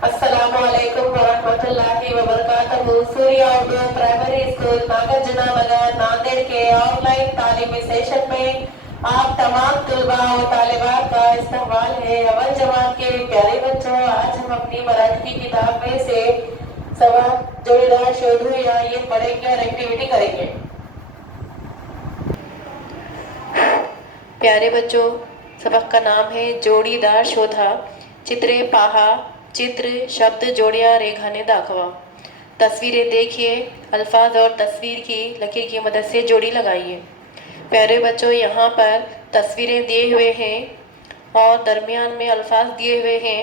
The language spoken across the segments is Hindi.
अस्सलामुअलैकुम वरहमतुल्लाहि वबरकातुहू। सूर्या उर्दू प्राइमरी स्कूल नागार्जुना नगर नांदेड़ के ऑनलाइन तालीमी सेशन में आप तमाम तलबा और तालिबात का इस्तकबाल है। अव्वल जमात के प्यारे बच्चों, आज हम अपनी मराठी की किताब में से सबक जोड़ीदार शोधू या ये पढ़ेंगे और एक्टिविटी करेंगे। प्यारे बच्चों, सबक का नाम है जोड़ीदार शोधा। चित्रे पाहा, चित्र शब्द जोड़िया रेखाने दाखवा। तस्वीरें देखिए, अल्फाज और तस्वीर की लकीर की मदद से जोड़ी लगाइए। प्यारे बच्चों, यहाँ पर तस्वीरें दिए हुए हैं और दरमियान में अल्फाज दिए हुए हैं।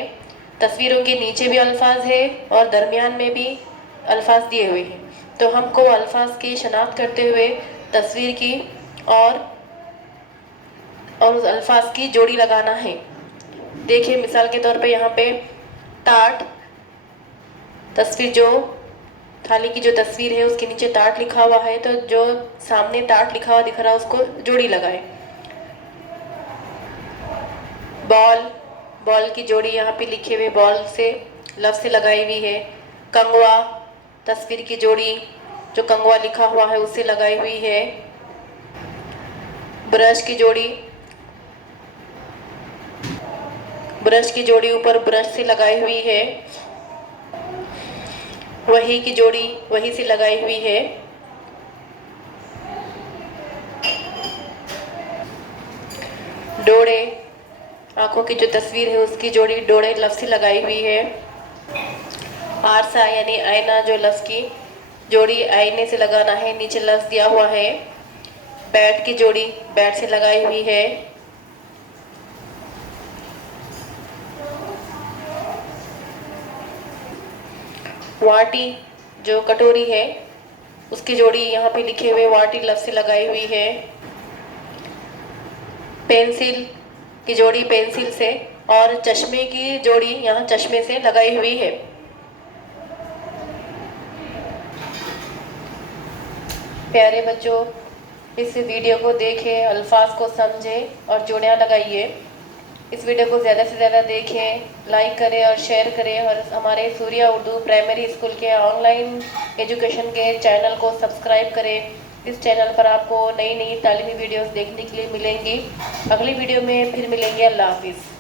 तस्वीरों के नीचे भी अल्फाज है और दरमियान में भी अल्फाज दिए हुए हैं। तो हमको अल्फाज की शनाख्त करते हुए तस्वीर की और उस अल्फाज की जोड़ी लगाना है। देखिए, मिसाल के तौर पे यहाँ पे टाट, तस्वीर जो थाली की जो तस्वीर है उसके नीचे टाट लिखा हुआ है, तो जो सामने टाट लिखा हुआ दिख रहा है उसको जोड़ी लगाए। बॉल, बॉल की जोड़ी यहाँ पे लिखे हुए बॉल से लफ्ज़ से लगाई हुई है। कंगवा, तस्वीर की जोड़ी जो कंगवा लिखा हुआ है उससे लगाई हुई है। ब्रश की जोड़ी, ब्रश की जोड़ी ऊपर ब्रश से लगाई हुई है। वही की जोड़ी वही से लगाई हुई है। डोरे, आंखों की जो तस्वीर है उसकी जोड़ी डोरे लफ्ज़ से लगाई हुई है। आरसा यानी आईना, जो लफ्ज़ की जोड़ी आईने से लगाना है, नीचे लफ्ज़ दिया हुआ है। बैट की जोड़ी बैट से लगाई हुई है। वाटी, जो कटोरी है उसकी जोड़ी यहाँ पे लिखे हुए वाटी लफ्ज़ से लगाई हुई है। पेंसिल की जोड़ी पेंसिल से और चश्मे की जोड़ी यहाँ चश्मे से लगाई हुई है। प्यारे बच्चों, इस वीडियो को देखें, अल्फाज को समझें और जोड़ियाँ लगाइए। इस वीडियो को ज़्यादा से ज़्यादा देखें, लाइक करें और शेयर करें और हमारे सूर्या उर्दू प्राइमरी स्कूल के ऑनलाइन एजुकेशन के चैनल को सब्सक्राइब करें। इस चैनल पर आपको नई नई तालीमी वीडियोस देखने के लिए मिलेंगी। अगली वीडियो में फिर मिलेंगे। अल्लाह हाफिज़।